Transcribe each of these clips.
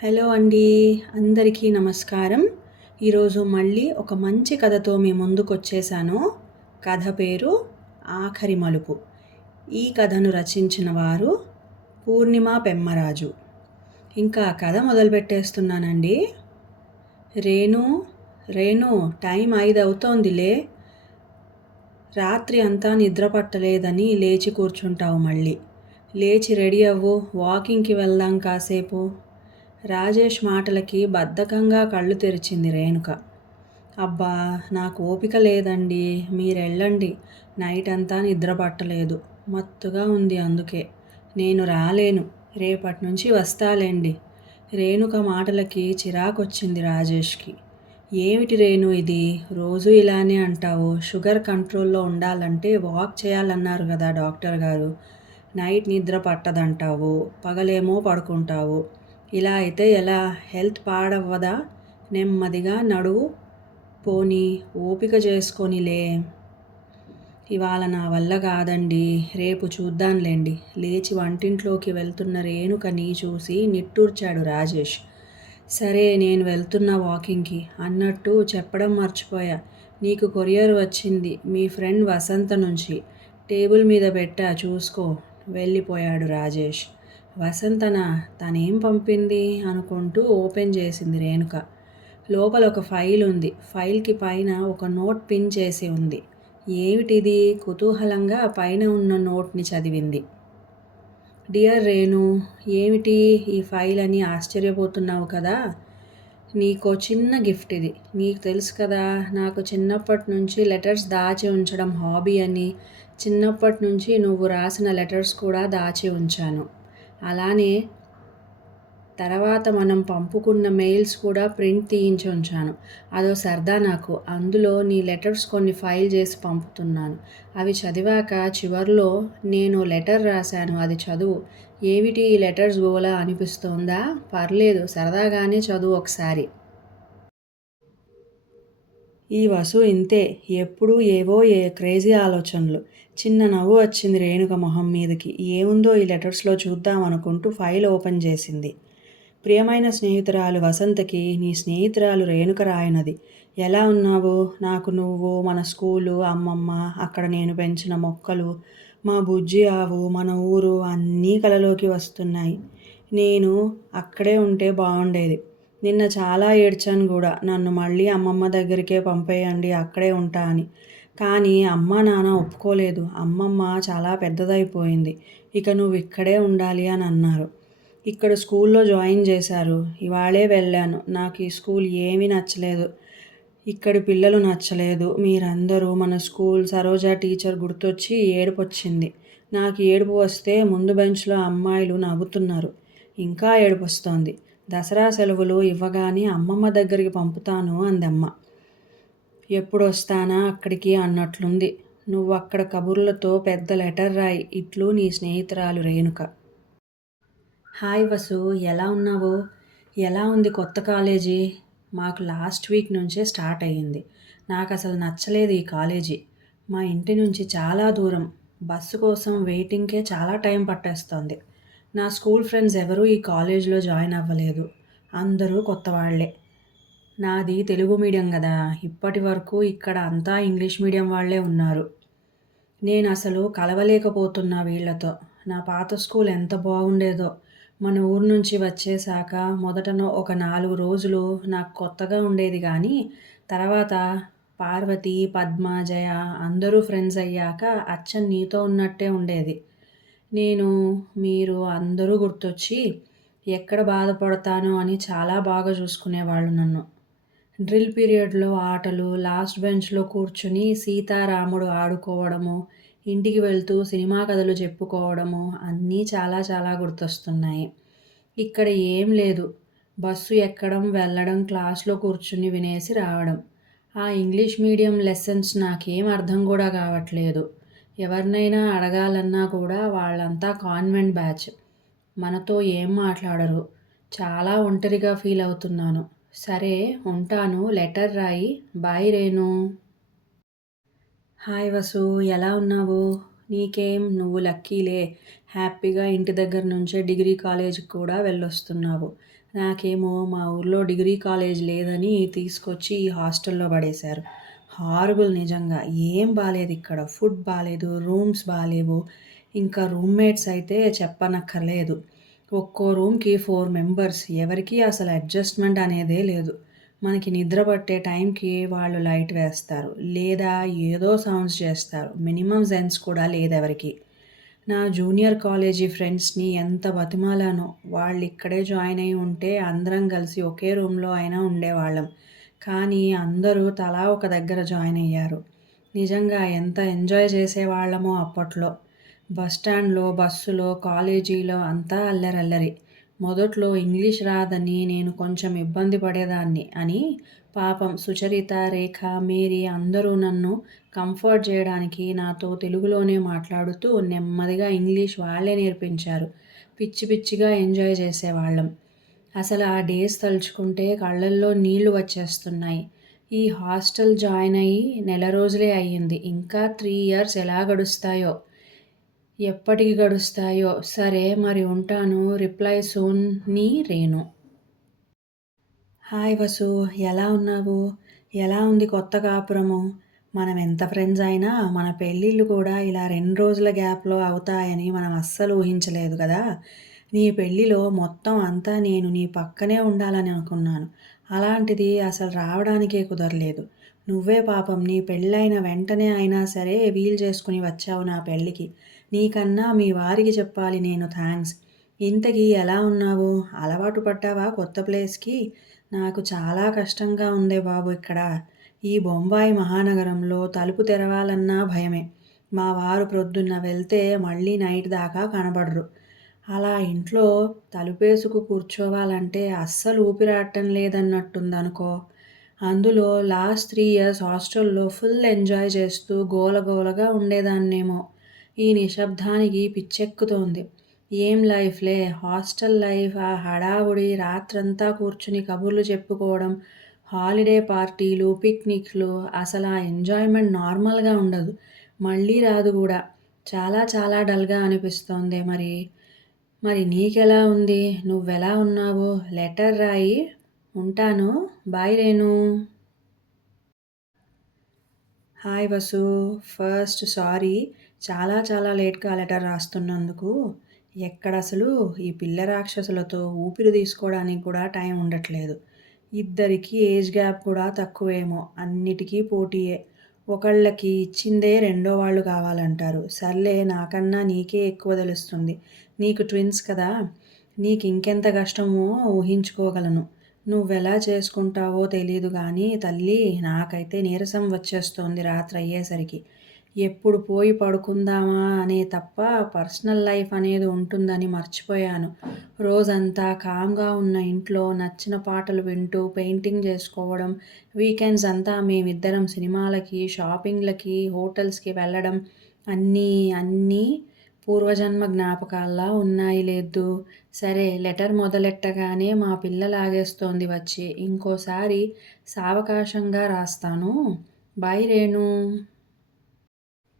Hello అండి. అందరికీ నమస్కారం. ఈరోజు మళ్ళీ ఒక మంచి కథతో మీ ముందుకొచ్చేసాను. కథ పేరు 'ఆఖరి మలుపు'. ఈ కథను రచించిన వారు పూర్ణిమ పెమ్మరాజు. ఇంకా కథ మొదలుపెట్టేస్తున్నానండి. రేణు, రేణు టైం 5 అవుతోందిలే. రాత్రి అంతా నిద్ర పట్టలేదని లేచి కూర్చుంటావు మళ్ళీ. లేచి రెడీ అవ్వు, వాకింగ్కి వెళ్దాం కాసేపు. రాజేష్ మాటలకి బద్ధకంగా కళ్ళు తెరిచింది రేణుక. అబ్బా, నాకు ఓపిక లేదండి, మీరెళ్ళండి. నైట్ అంతా నిద్ర పట్టలేదు, మత్తుగా ఉంది, అందుకే నేను రాలేను. రేపటి నుంచి వస్తాలేండి. రేణుక మాటలకి చిరాకొచ్చింది రాజేష్కి. ఏమిటి రేణు ఇది, రోజూ ఇలానే అంటావు? షుగర్ కంట్రోల్లో ఉండాలంటే వాక్ చేయాలన్నారు కదా డాక్టర్ గారు. నైట్ నిద్ర పట్టదంటావు, పగలేమో పడుకుంటావు. ఇలా అయితే ఎలా? హెల్త్ పాడవ్వదా? నెమ్మదిగా నడువు. పోనీ ఓపిక చేసుకొనిలే. ఇవాళ నా వల్ల కాదండి, రేపు చూద్దాంలేండి. లేచి వంటింట్లోకి వెళ్తున్న రేణుకని చూసి నిట్టూర్చాడు రాజేష్. సరే, నేను వెళ్తున్నా వాకింగ్కి. అన్నట్టు చెప్పడం మర్చిపోయా, నీకు కొరియర్ వచ్చింది మీ ఫ్రెండ్ వసంత నుంచి. టేబుల్ మీద పెట్టా, చూసుకో. వెళ్ళిపోయాడు రాజేష్. వసంతనా? తనేం పంపింది అనుకుంటూ ఓపెన్ చేసింది రేణుక. లోపల ఒక ఫైల్ ఉంది. ఫైల్కి పైన ఒక నోట్ పిన్ చేసి ఉంది. ఏమిటిది? కుతూహలంగా పైన ఉన్న నోట్ని చదివింది. డియర్ రేణు, ఏమిటి ఈ ఫైల్ అని ఆశ్చర్యపోతున్నావు కదా? నీకో చిన్న గిఫ్ట్ ఇది. నీకు తెలుసు కదా, నాకు చిన్నప్పటి నుంచి లెటర్స్ దాచి ఉంచడం హాబీ అని. చిన్నప్పటి నుంచి నువ్వు రాసిన లెటర్స్ కూడా దాచి ఉంచాను. అలానే తర్వాత మనం పంపుకున్న మెయిల్స్ కూడా ప్రింట్ తీయించి ఉంచాను. అదో సరదా నాకు. అందులో నీ లెటర్స్ కొన్ని ఫైల్ చేసి పంపుతున్నాను. అవి చదివాక చివర్లో నేను లెటర్ రాశాను, అది చదువు. ఏమిటి ఈ లెటర్స్ గోలా అనిపిస్తోందా? పర్లేదు, సరదాగానే చదువు ఒకసారి. ఈ వసు ఇంతే, ఎప్పుడూ ఏవో క్రేజీ ఆలోచనలు. చిన్న నవ్వు వచ్చింది రేణుక మొహం మీదకి. ఏముందో ఈ లెటర్స్లో చూద్దాం అనుకుంటూ ఫైల్ ఓపెన్ చేసింది. ప్రియమైన స్నేహితురాలు వసంతకి నీ స్నేహితురాలు రేణుక రాయనది. ఎలా ఉన్నావు? నాకు నువ్వు, మన స్కూలు, అమ్మమ్మ, అక్కడ నేను పెంచిన మొక్కలు, మా బుజ్జి ఆవు, మన ఊరు అన్నీ కలలోకి వస్తున్నాయి. నేను అక్కడే ఉంటే బాగుండేది. నిన్న చాలా ఏడ్చాను కూడా, నన్ను మళ్ళీ అమ్మమ్మ దగ్గరికే పంపేయండి, అక్కడే ఉంటా అని. కానీ అమ్మ నాన్న ఒప్పుకోలేదు. అమ్మమ్మ చాలా పెద్దదైపోయింది, ఇక నువ్వు ఇక్కడే ఉండాలి అని అన్నారు. ఇక్కడ స్కూల్లో జాయిన్ చేశారు. ఇవాళే వెళ్ళాను. నాకు ఈ స్కూల్ ఏమీ నచ్చలేదు. ఇక్కడి పిల్లలు నచ్చలేదు. మీరందరూ, మన స్కూల్, సరోజ టీచర్ గుర్తొచ్చి ఏడుపు వచ్చింది. నాకు ఏడుపు వస్తే ముందు బెంచ్లో అమ్మాయిలు నవ్వుతున్నారు. ఇంకా ఏడుపు వస్తోంది. దసరా సెలవులు ఇవ్వగానే అమ్మమ్మ దగ్గరికి పంపుతాను అందమ్మ. ఎప్పుడు వస్తానా అక్కడికి అన్నట్లుంది. నువ్వు అక్కడ కబుర్లతో పెద్ద లెటర్ రాయి. ఇట్లు నీ స్నేహితురాలు రేణుక. హాయ్ వసు, ఎలా ఉన్నావు? ఎలా ఉంది కొత్త కాలేజీ? మాకు లాస్ట్ వీక్ నుంచే స్టార్ట్ అయ్యింది. నాకు అసలు నచ్చలేదు ఈ కాలేజీ. మా ఇంటి నుంచి చాలా దూరం. బస్సు కోసం వెయిటింగ్కే చాలా టైం పట్టేస్తోంది. నా స్కూల్ ఫ్రెండ్స్ ఎవరూ ఈ కాలేజీలో జాయిన్ అవ్వలేదు. అందరూ కొత్త వాళ్ళే. నాది తెలుగు మీడియం కదా, ఇప్పటి వరకు ఇక్కడ అంతా ఇంగ్లీష్ మీడియం వాళ్ళే ఉన్నారు. నేను అసలు కలవలేకపోతున్నా వీళ్లతో. నా పాత స్కూల్ ఎంత బాగుండేదో. మన ఊరు నుంచి వచ్చేశాక మొదటనో ఒక 4 రోజులు నాకు కొత్తగా ఉండేది, కానీ తర్వాత పార్వతి, పద్మ, జయ అందరూ ఫ్రెండ్స్ అయ్యాక అచ్చం నీతో ఉన్నట్టే ఉండేది. మీరు అందరూ గుర్తొచ్చి ఎక్కడ బాధపడతానో అని చాలా బాగా చూసుకునేవాళ్ళు నన్ను. డ్రిల్ పీరియడ్లో ఆటలు, లాస్ట్ బెంచ్లో కూర్చుని సీతారాముడు ఆడుకోవడము, ఇంటికి వెళ్తూ సినిమా కథలు చెప్పుకోవడము అన్నీ చాలా చాలా గుర్తొస్తున్నాయి. ఇక్కడ ఏం లేదు. బస్సు ఎక్కడం, వెళ్ళడం, క్లాస్లో కూర్చుని వినేసి రావడం. ఆ ఇంగ్లీష్ మీడియం లెసన్స్ నాకేం అర్థం కూడా కావట్లేదు. ఎవరినైనా అడగాలన్నా కూడా వాళ్ళంతా కాన్వెంట్ బ్యాచ్. మనతో ఏం మాట్లాడరు. చాలా ఒంటరిగా ఫీల్ అవుతున్నాను. సరే ఉంటాను, లెటర్ రాయి. బాయ్ రేణు. హాయ్ వసు, ఎలా ఉన్నావు? నీకేం, నువ్వు లక్కీలే. హ్యాపీగా ఇంటి దగ్గర నుంచే డిగ్రీ కాలేజీకి కూడా వెళ్ళొస్తున్నావు. నాకేమో మా ఊర్లో డిగ్రీ కాలేజ్ లేదని తీసుకొచ్చి ఈ హాస్టల్లో పడేశారు. హారబుల్ నిజంగా. ఏం బాలేదు ఇక్కడ. ఫుడ్ బాలేదు, రూమ్స్ బాలేవు. ఇంకా రూమ్‌మేట్స్ అయితే చెప్పనక్కర్లేదు. ఒక్కో రూమ్‌కి 4 మెంబర్స్. ఎవరికీ అసలు అడ్జస్ట్‌మెంట్ అనేదే లేదు. మనకి నిద్ర పట్టే టైంకి వాళ్ళు లైట్ వేస్తారు. లేదా ఏదో సౌండ్స్ చేస్తారు. మినిమమ్ సెన్స్ కూడా లేదెవరికీ. నా జూనియర్ కాలేజీ ఫ్రెండ్స్‌ని ఎంత బతిమాలానో. వాళ్ళిక్కడే జాయిన్ అయ్యి ఉంటే అందరం కలిసి ఒకే రూమ్‌లో అయినా ఉండేవాళ్ళం. కానీ అందరూ తలా ఒక దగ్గర జాయిన్ అయ్యారు. నిజంగా ఎంత ఎంజాయ్ చేసేవాళ్ళమో అప్పట్లో. బస్ స్టాండ్‌లో, బస్సులో, కాలేజీలో అంతా అల్లరల్లరి. మొదట్లో ఇంగ్లీష్ రాదని నేను కొంచెం ఇబ్బంది పడేదాన్ని అని పాపం సుచరిత, రేఖ, మేరీ అందరూ నన్ను కంఫర్ట్ చేయడానికి నాతో తెలుగులోనే మాట్లాడుతూ నెమ్మదిగా ఇంగ్లీష్ వాళ్ళే నేర్పించారు. పిచ్చి పిచ్చిగా ఎంజాయ్ చేసేవాళ్ళం. అసలు ఆ డేస్ తలుచుకుంటే కళ్ళల్లో నీళ్లు వచ్చేస్తున్నాయి. ఈ హాస్టల్ జాయిన్ అయ్యి నెల రోజులే అయ్యింది. ఇంకా 3 ఇయర్స్ ఎలా గడుస్తాయో! ఎప్పటికి గడుస్తాయో! సరే మరి ఉంటాను. రిప్లై సూన్ నీ రేణు. హాయ్ వసు, ఎలా ఉన్నావు? ఎలా ఉంది కొత్త కాపురము? మనం ఎంత ఫ్రెండ్స్ అయినా మన పెళ్ళిళ్ళు కూడా ఇలా 2 రోజుల గ్యాప్‌లో అవుతాయని మనం అస్సలు ఊహించలేదు కదా! నీ పెళ్ళిలో మొత్తం అంతా నేను నీ పక్కనే ఉండాలని అనుకున్నాను. అలాంటిది అసలు రావడానికే కుదరలేదు. నువ్వే పాపం నీ పెళ్ళైన వెంటనే అయినా సరే వీలు చేసుకొని వచ్చావు నా పెళ్ళికి. నీకన్నా మీ వారికి చెప్పాలి నేను థాంక్స్. ఇంతకీ ఎలా ఉన్నావు? అలవాటు పడ్డావా కొత్త ప్లేస్‌కి? నాకు చాలా కష్టంగా ఉందే బాబు ఇక్కడ. ఈ బొంబాయి మహానగరంలో తలుపు తెరవాలన్నా భయమే. మా వారు ప్రొద్దున్న వెళ్తే మళ్ళీ నైట్ దాకా కనబడరు. అలా ఇంట్లో తలుపేసుకు కూర్చోవాలంటే అస్సలు ఊపిరాడటం లేదన్నట్టుందనుకో. అందులో లాస్ట్ 3 ఇయర్స్ హాస్టల్‌లో ఫుల్ ఎంజాయ్ చేస్తూ గోలగోలగా ఉండేదాన్నేమో. ఈ నిశ్శబ్దానికి పిచ్చెక్కుతోంది. ఏం లైఫ్‌లే హాస్టల్ లైఫ్, ఆ హడావుడి, రాత్రంతా కూర్చుని కబుర్లు చెప్పుకోవడం, హాలిడే పార్టీలు, పిక్నిక్‌లు అసలా ఎంజాయ్‌మెంట్ నార్మల్‌గా ఉండదు. మళ్ళీ రాదు గూడా. చాలా చాలా డల్‌గా అనిపిస్తోందే మరి. మరి నీకెలా ఉంది? నువ్వెలా ఉన్నావు? లెటర్ రాయి. ఉంటాను. Bye Renu. Hi Vasu. First sorry. చాలా చాలా లేట్‌గా లెటర్ రాస్తున్నందుకు. ఎక్కడసలు ఈ పిల్ల రాక్షసులతో ఊపిరి తీసుకోవడానికి కూడా టైం ఉండట్లేదు. ఇద్దరికీ ఏజ్ గ్యాప్ కూడా తక్కువేమో. అన్నిటికీ పోటీయే. ఒకళ్ళకి ఇచ్చిందే రెండో వాళ్ళు కావాలంటారు. సర్లే నాకన్నా నీకే ఎక్కువ తెలుస్తుంది. నీకు ట్విన్స్ కదా! నీకింకెంత కష్టమో ఊహించుకోగలను. నువ్వెలా చేసుకుంటావో తెలీదు గానీ తల్లీ, నాకైతే నీరసం వచ్చేస్తోంది రాత్రయ్యేసరికి. ఎప్పుడు పోయి పడుకుందామా అనే తప్ప పర్సనల్ లైఫ్ అనేది ఉంటుందని మర్చిపోయాను. రోజంతా కామ్‌గా ఉన్న ఇంట్లో నచ్చిన పాటలు వింటూ పెయింటింగ్ చేసుకోవడం, వీకెండ్స్ అంతా మేమిద్దరం సినిమాలకి, షాపింగ్‌లకి, హోటల్స్‌కి వెళ్ళడం అన్నీ అన్నీ పూర్వజన్మ జ్ఞాపకాల్లా ఉన్నాయి లెద్దూ. సరే లెటర్ మొదలెట్టగానే మా పిల్ల లాగేస్తోంది వచ్చి. ఇంకోసారి సావకాశంగా రాస్తాను. బాయ్ రేణు.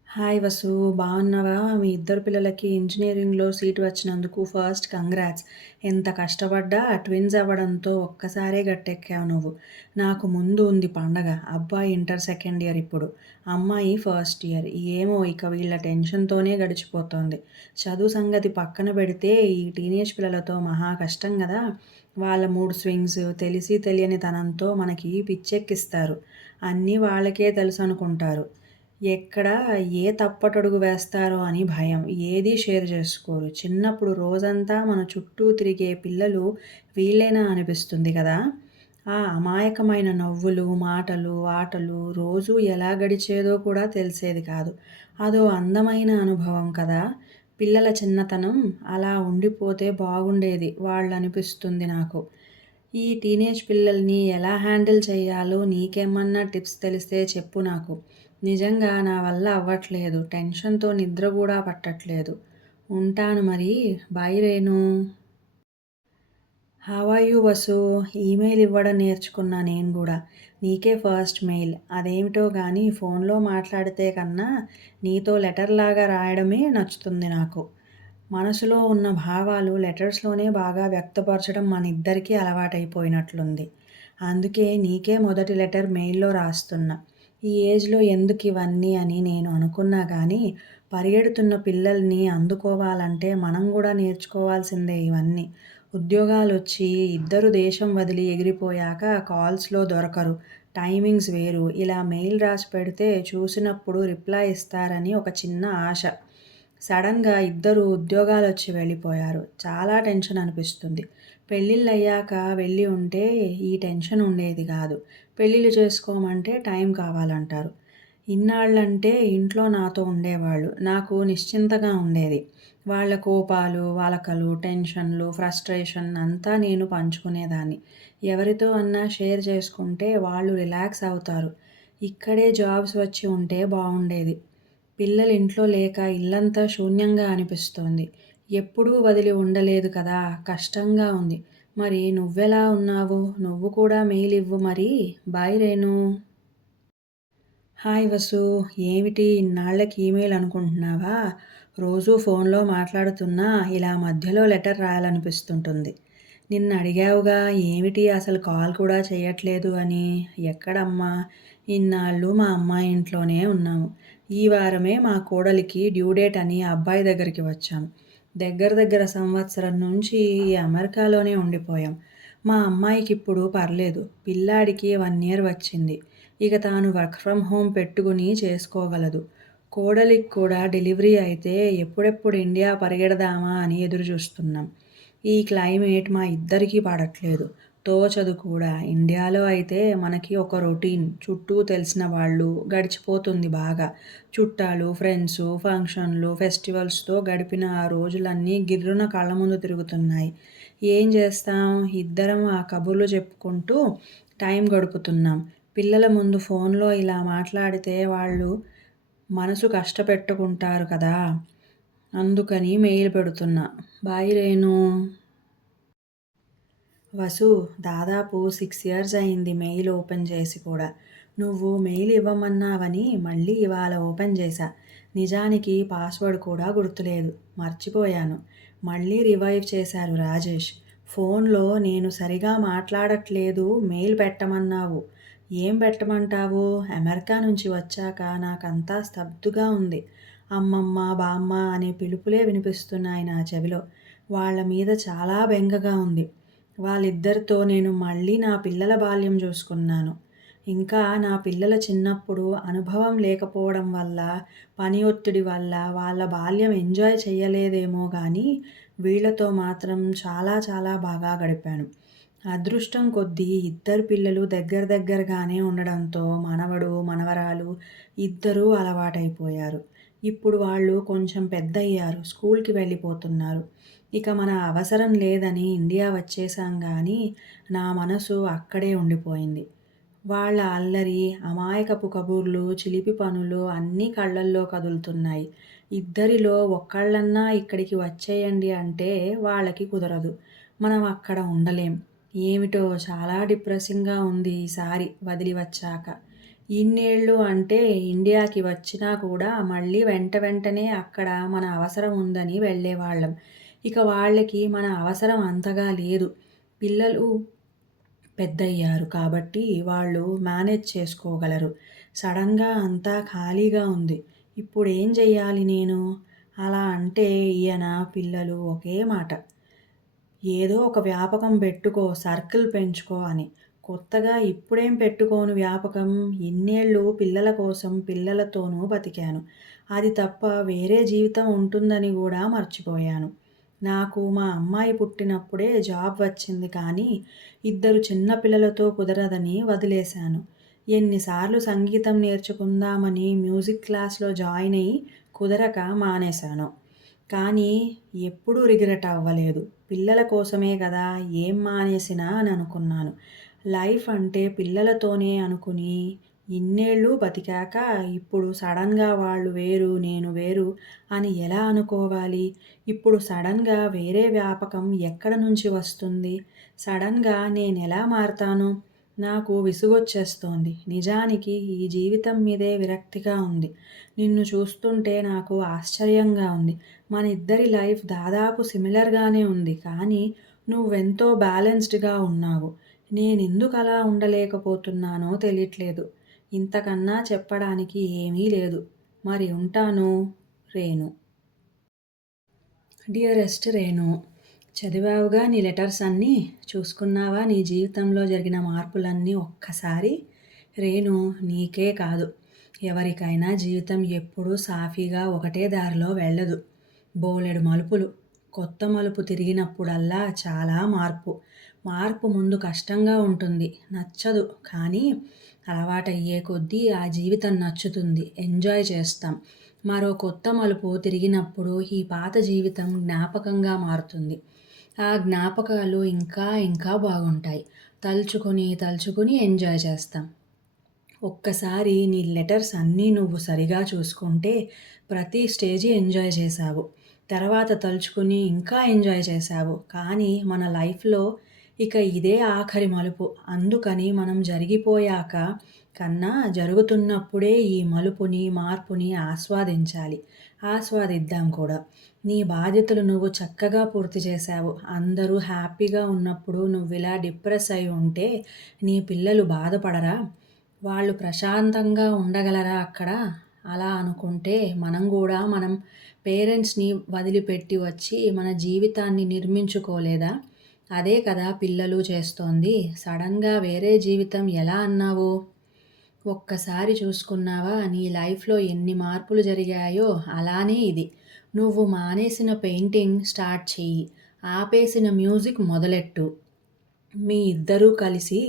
హాయ్ వసు, బాగున్నావా? మీ ఇద్దరు పిల్లలకి ఇంజినీరింగ్‌లో సీట్ వచ్చినందుకు ఫస్ట్ కంగ్రాట్స్. ఎంత కష్టపడ్డా ట్విన్స్ అవ్వడంతో ఒక్కసారే గట్టెక్కావు నువ్వు. నాకు ముందు ఉంది పండగ. అబ్బాయి ఇంటర్ సెకండ్ ఇయర్ ఇప్పుడు. అమ్మాయి ఫస్ట్ ఇయర్. ఏమో ఇక వీళ్ళ టెన్షన్‌తోనే గడిచిపోతోంది. చదువు సంగతి పక్కన పెడితే ఈ టీనేజ్ పిల్లలతో మహా కష్టం గదా! వాళ్ళ మూడ్ స్వింగ్స్, తెలిసి తెలియని తనంతో మనకి పిచ్చెక్కిస్తారు. అన్నీ వాళ్ళకే తెలుసనుకుంటారు. ఎక్కడ ఏ తప్పటడుగు వేస్తారో అని భయం. ఏదీ షేర్ చేసుకోరు. చిన్నప్పుడు రోజంతా మన చుట్టూ తిరిగే పిల్లలు వీళ్ళేనా అనిపిస్తుంది కదా! ఆ అమాయకమైన నవ్వులు, మాటలు, ఆటలు రోజు ఎలా గడిచేదో కూడా తెలిసేది కాదు. అదో అందమైన అనుభవం కదా! పిల్లల చిన్నతనం అలా ఉండిపోతే బాగుండేది వాళ్ళనిపిస్తుంది నాకు. ఈ టీనేజ్ పిల్లల్ని ఎలా హ్యాండిల్ చేయాలో నీకేమన్నా టిప్స్ తెలిస్తే చెప్పు నాకు. నిజంగా నా వల్ల అవ్వట్లేదు. టెన్షన్‌తో నిద్ర గూడా పట్టట్లేదు. ఉంటాను మరి. Bye Renu. How are you Vasu? Email ఇవ్వడం నేర్చుకున్నా నేను గూడా. నీకే ఫస్ట్ మెయిల్. అదేమిటో గానీ ఫోన్‌లో మాట్లాడితే కన్నా నీతో లెటర్‌లాగా రాయడమే నచ్చుతుంది నాకు. మనసులో ఉన్న భావాలు లెటర్స్‌లోనే బాగా వ్యక్తపరచడం మనిద్దరికీ అలవాటైపోయినట్లుంది. అందుకే నీకే మొదటి లెటర్ మెయిల్‌లో రాస్తున్నా. ఈ ఏజ్‌లో ఎందుకివన్నీ అని నేను అనుకున్నా గానీ, పరిగెడుతున్న పిల్లల్ని అందుకోవాలంటే మనం గూడా నేర్చుకోవాల్సిందే ఇవన్నీ. ఉద్యోగాలొచ్చి ఇద్దరు దేశం వదిలి ఎగిరిపోయాక కాల్స్‌లో దొరకరు. టైమింగ్స్ వేరు. ఇలా మెయిల్ రాసి పెడితే చూసినప్పుడు రిప్లై ఇస్తారని ఒక చిన్న ఆశ. సడన్‌గా ఇద్దరు ఉద్యోగాలొచ్చి వెళ్ళిపోయారు. చాలా టెన్షన్ అనిపిస్తుంది. పెళ్ళిళ్ళయ్యాక వెళ్ళి ఉంటే ఈ టెన్షన్ ఉండేది గాదు. పెళ్ళిళ్ళు చేసుకోమంటే టైం కావాలంటారు. ఇన్నాళ్ళంటే ఇంట్లో నాతో ఉండేవాళ్ళు. నాకు నిశ్చింతగా ఉండేది. వాళ్ళ కోపాలు, వాలకలు, టెన్షన్‌లు, ఫ్రస్ట్రేషన్ అంతా నేను పంచుకునేదాన్ని. ఎవరితో అన్నా షేర్ చేసుకుంటే వాళ్ళు రిలాక్స్ అవుతారు. ఇక్కడే జాబ్స్ వచ్చి ఉంటే బావుండేది. పిల్లలు ఇంట్లో లేక ఇల్లంతా శూన్యంగా అనిపిస్తోంది. ఎప్పుడూ వదిలి ఉండలేదు కదా! కష్టంగా ఉంది. మరి నువ్వెలా ఉన్నావు? నువ్వు కూడా మెయిల్ ఇవ్వు మరి. బాయ్ రేణు. హాయ్ వసు. ఏమిటి ఇన్నాళ్ళకి ఈమెయిల్ అనుకుంటున్నావా? రోజూ ఫోన్లో మాట్లాడుతున్నా ఇలా మధ్యలో లెటర్ రాయాలనిపిస్తుంటుంది. నిన్న అడిగావుగా ఏమిటి అసలు కాల్ కూడా చేయట్లేదు అని. ఎక్కడమ్మా? ఇన్నాళ్ళు మా అమ్మాయి ఇంట్లోనే ఉన్నాము. ఈ వారమే మా కోడలికి డ్యూ డేట్ అని అబ్బాయి దగ్గరికి వచ్చాం. దగ్గర దగ్గర సంవత్సరం నుంచి ఈ అమెరికాలోనే ఉండిపోయాం. మా అమ్మాయికిప్పుడు పర్లేదు. పిల్లాడికి 1 ఇయర్ వచ్చింది. ఇక తాను వర్క్ ఫ్రమ్ హోమ్ పెట్టుకుని చేసుకోగలదు. కోడలికి కూడా డెలివరీ అయితే ఎప్పుడెప్పుడు ఇండియా పరిగెడదామా అని ఎదురుచూస్తున్నాం. ఈ క్లైమేట్ మా ఇద్దరికీ పడట్లేదు. తోచదు కూడా. ఇండియాలో అయితే మనకి ఒక రొటీన్. చుట్టూ తెలిసిన వాళ్ళు, గడిచిపోతుంది బాగా. చుట్టాలు, ఫ్రెండ్సు, ఫంక్షన్లు, ఫెస్టివల్స్‌తో గడిపిన ఆ రోజులన్నీ గిర్రున కళ్ళ ముందు తిరుగుతున్నాయి. ఏం చేస్తాం? ఇద్దరం ఆ కబుర్లు చెప్పుకుంటూ టైం గడుపుతున్నాం. పిల్లల ముందు ఫోన్లో ఇలా మాట్లాడితే వాళ్ళు మనసు కష్టపెట్టుకుంటారు కదా! అందుకని మెయిల్ పెడుతున్నా. బాయ్ రేణు. వసు, దాదాపు 6 ఇయర్స్ అయింది మెయిల్ ఓపెన్ చేసి కూడా. నువ్వు మెయిల్ ఇవ్వమన్నావని మళ్ళీ ఇవాళ ఓపెన్ చేశా. నిజానికి పాస్వర్డ్ కూడా గుర్తులేదు. మర్చిపోయాను. మళ్ళీ రివైవ్ చేశారు రాజేష్. ఫోన్లో నేను సరిగా మాట్లాడట్లేదు మెయిల్ పెట్టమన్నావు. ఏం పెట్టమంటావు? అమెరికా నుంచి వచ్చాక నాకంతా స్తబ్దుగా ఉంది. అమ్మమ్మ, బామ్మ అనే పిలుపులే వినిపిస్తున్నాయి నా చెవిలో. వాళ్ళ మీద చాలా బెంగగా ఉంది. వాళ్ళిద్దరితో నేను మళ్ళీ నా పిల్లల బాల్యం చూసుకున్నాను. ఇంకా నా పిల్లల చిన్నప్పుడు అనుభవం లేకపోవడం వల్ల, పని ఒత్తిడి వల్ల వాళ్ళ బాల్యం ఎంజాయ్ చెయ్యలేదేమో గానీ, వీళ్ళతో మాత్రం చాలా చాలా బాగా గడిపాను. అదృష్టం కొద్దీ ఇద్దరు పిల్లలు దగ్గర దగ్గరగానే ఉండడంతో మనవడు, మనవరాలు ఇద్దరూ అలవాటైపోయారు. ఇప్పుడు వాళ్ళు కొంచెం పెద్దయ్యారు. స్కూల్‌కి వెళ్ళిపోతున్నారు. ఇక మన అవసరం లేదని ఇండియా వచ్చేసాం గానీ, నా మనసు అక్కడే ఉండిపోయింది. వాళ్ళ అల్లరి, అమాయకపు కబుర్లు, చిలిపి పనులు అన్నీ కళ్ళల్లో కదులుతున్నాయి. ఇద్దరిలో ఒక్కళ్ళన్నా ఇక్కడికి వచ్చేయండి అంటే వాళ్ళకి కుదరదు. మనం అక్కడ ఉండలేం. ఏమిటో చాలా డిప్రెసింగ్‌గా ఉంది ఈసారి వదిలి వచ్చాక. ఇన్నేళ్ళు అంటే ఇండియాకి వచ్చినా కూడా మళ్ళీ వెంట వెంటనే అక్కడ మన అవసరం ఉందని వెళ్ళేవాళ్ళం. ఇక వాళ్ళకి మన అవసరం అంతగా లేదు. పిల్లలు పెద్దయ్యారు కాబట్టి వాళ్ళు మేనేజ్ చేసుకోగలరు. సడన్‌గా అంతా ఖాళీగా ఉంది. ఇప్పుడేం చెయ్యాలి నేను? అలా అంటే ఈయన, పిల్లలు ఒకే మాట. ఏదో ఒక వ్యాపకం పెట్టుకో, సర్కిల్ పెంచుకో అని. కొత్తగా ఇప్పుడేం పెట్టుకోను వ్యాపకం. ఇన్నేళ్ళు పిల్లల కోసం పిల్లలతోనూ బతికాను. అది తప్ప వేరే జీవితం ఉంటుందని గూడా మర్చిపోయాను. నాకు మా అమ్మాయి పుట్టినప్పుడే జాబ్ వచ్చింది కానీ, ఇద్దరు చిన్న పిల్లలతో కుదరదని వదిలేశాను. ఎన్నిసార్లు సంగీతం నేర్చుకుందామని మ్యూజిక్ క్లాస్‌లో జాయిన్ అయ్యి కుదరక మానేశానో. కానీ ఎప్పుడూ రిగ్రెట్ అవ్వలేదు. పిల్లల కోసమే గదా! ఏం మానేసినా అని అనుకున్నాను. లైఫ్ అంటే పిల్లలతోనే అనుకుని ఇన్నేళ్ళు బతికాక ఇప్పుడు సడన్‌గా వాళ్ళు వేరు, నేను వేరు అని ఎలా అనుకోవాలి? ఇప్పుడు సడన్‌గా వేరే వ్యాపకం ఎక్కడ నుంచి వస్తుంది? సడన్‌గా నేనెలా మారతాను? నాకు విసుగొచ్చేస్తోంది. నిజానికి ఈ జీవితం మీదే విరక్తిగా ఉంది. నిన్ను చూస్తుంటే నాకు ఆశ్చర్యంగా ఉంది. మన ఇద్దరి లైఫ్ దాదాపు సిమిలర్‌గానే ఉంది. కానీ నువ్వెంతో బ్యాలెన్స్‌డ్‌గా ఉన్నావు. నేనెందుకలా ఉండలేకపోతున్నానో తెలియట్లేదు. ఇంతకన్నా చెప్పడానికి ఏమీ లేదు. మరి ఉంటాను. రేణు. డియరెస్ట్ రేణు. చదివావుగా నీ లెటర్స్ అన్నీ. చూసుకున్నావా నీ జీవితంలో జరిగిన మార్పులన్నీ ఒక్కసారి? రేణు, నీకే కాదు, ఎవరికైనా జీవితం ఎప్పుడూ సాఫీగా ఒకటే దారిలో వెళ్ళదు. బోలెడు మలుపులు. కొత్త మలుపు తిరిగినప్పుడల్లా చాలా మార్పు. మార్పు ముందు కష్టంగా ఉంటుంది, నచ్చదు. కానీ అలవాటయ్యే కొద్దీ ఆ జీవితం నచ్చుతుంది, ఎంజాయ్ చేస్తాం. మరో కొత్త మలుపు తిరిగినప్పుడు ఈ పాత జీవితం జ్ఞాపకంగా మారుతుంది. ఆ జ్ఞాపకాలు ఇంకా ఇంకా బాగుంటాయి. తలుచుకుని ఎంజాయ్ చేస్తాం. ఒక్కసారి నీ లెటర్స్ అన్నీ నువ్వు సరిగా చూసుకుంటే ప్రతి స్టేజీ ఎంజాయ్ చేశావు. తర్వాత తలుచుకుని ఇంకా ఎంజాయ్ చేశావు. కానీ మన లైఫ్‌లో ఇక ఇదే ఆఖరి మలుపు. అందుకని మనం జరిగిపోయాక కన్నా జరుగుతున్నప్పుడే ఈ మలుపుని, మార్పుని ఆస్వాదించాలి. ఆస్వాదిద్దాం కూడా. నీ బాధ్యతలు నువ్వు చక్కగా పూర్తి చేశావు. అందరూ హ్యాపీగా ఉన్నప్పుడు నువ్విలా డిప్రెస్ అయి ఉంటే నీ పిల్లలు బాధపడరా? వాళ్ళు ప్రశాంతంగా ఉండగలరా అక్కడ? అలా అనుకుంటే మనం గూడా మనం పేరెంట్స్‌ని వదిలిపెట్టి వచ్చి మన జీవితాన్ని నిర్మించుకోలేదా? అదే కదా పిల్లలు చేస్తోంది. సడన్‌గా వేరే జీవితం ఎలా అన్నావు? ఒక్కసారి చూసుకున్నావా నీ లైఫ్‌లో ఎన్ని మార్పులు జరిగాయో? అలానే ఇది. నువ్వు మానేసిన పెయింటింగ్ స్టార్ట్ చెయ్యి. ఆపేసిన మ్యూజిక్ మొదలెట్టు. మీ ఇద్దరూ కలిసి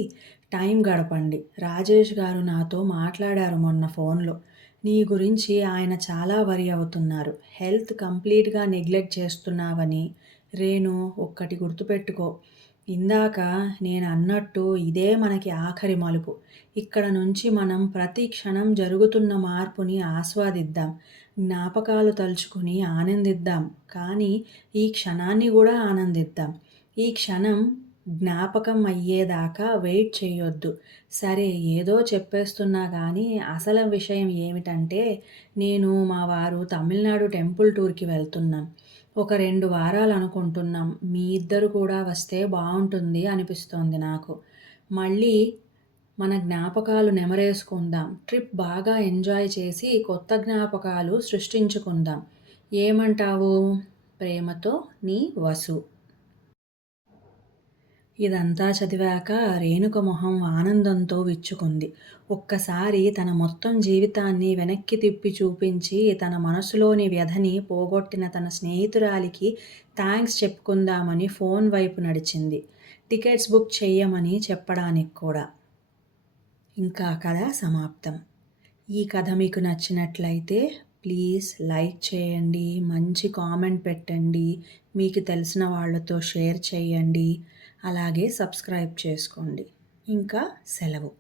టైం గడపండి. రాజేష్ గారు నాతో మాట్లాడారు మొన్న ఫోన్లో. నీ గురించి ఆయన చాలా వరి అవుతున్నారు. హెల్త్ కంప్లీట్‌గా నెగ్లెక్ట్ చేస్తున్నావని. రేణు, ఒక్కటి గుర్తుపెట్టుకో. ఇందాక నేనన్నట్టు ఇదే మనకి ఆఖరి మలుపు. ఇక్కడ నుంచి మనం ప్రతి క్షణం జరుగుతున్న మార్పుని ఆస్వాదిద్దాం. జ్ఞాపకాలు తలుచుకుని ఆనందిద్దాం. కానీ ఈ క్షణాన్ని గూడా ఆనందిద్దాం. ఈ క్షణం జ్ఞాపకం అయ్యేదాకా వెయిట్ చేయొద్దు. సరే, ఏదో చెప్పేస్తున్నా కానీ అసలు విషయం ఏమిటంటే నేను మా వారు తమిళనాడు టెంపుల్ టూర్‌కి వెళ్తున్నాం. ఒక 2 వారాలు అనుకుంటున్నాం. మీ ఇద్దరు కూడా వస్తే బావుంటుంది అనిపిస్తోంది నాకు. మళ్ళీ మన జ్ఞాపకాలు నెమరేసుకుందాం. ట్రిప్ బాగా ఎంజాయ్ చేసి కొత్త జ్ఞాపకాలు సృష్టించుకుందాం. ఏమంటావు? ప్రేమతో నీ వసు. ఇదంతా చదివాక రేణుక మొహం ఆనందంతో విచ్చుకుంది. ఒక్కసారి తన మొత్తం జీవితాన్ని వెనక్కి తిప్పి చూపించి తన మనసులోని వ్యధని పోగొట్టిన తన స్నేహితురాలికి థాంక్స్ చెప్పుకుందామని ఫోన్ వైపు నడిచింది. టికెట్స్ బుక్ చెయ్యమని చెప్పడానికి కూడా. ఇంకా కథ సమాప్తం. ఈ కథ మీకు నచ్చినట్లయితే ప్లీజ్ లైక్ చేయండి, మంచి కామెంట్ పెట్టండి, మీకు తెలిసిన వాళ్ళతో షేర్ చేయండి, అలాగే సబ్స్క్రైబ్ చేసుకోండి. ఇంకా సెలవు.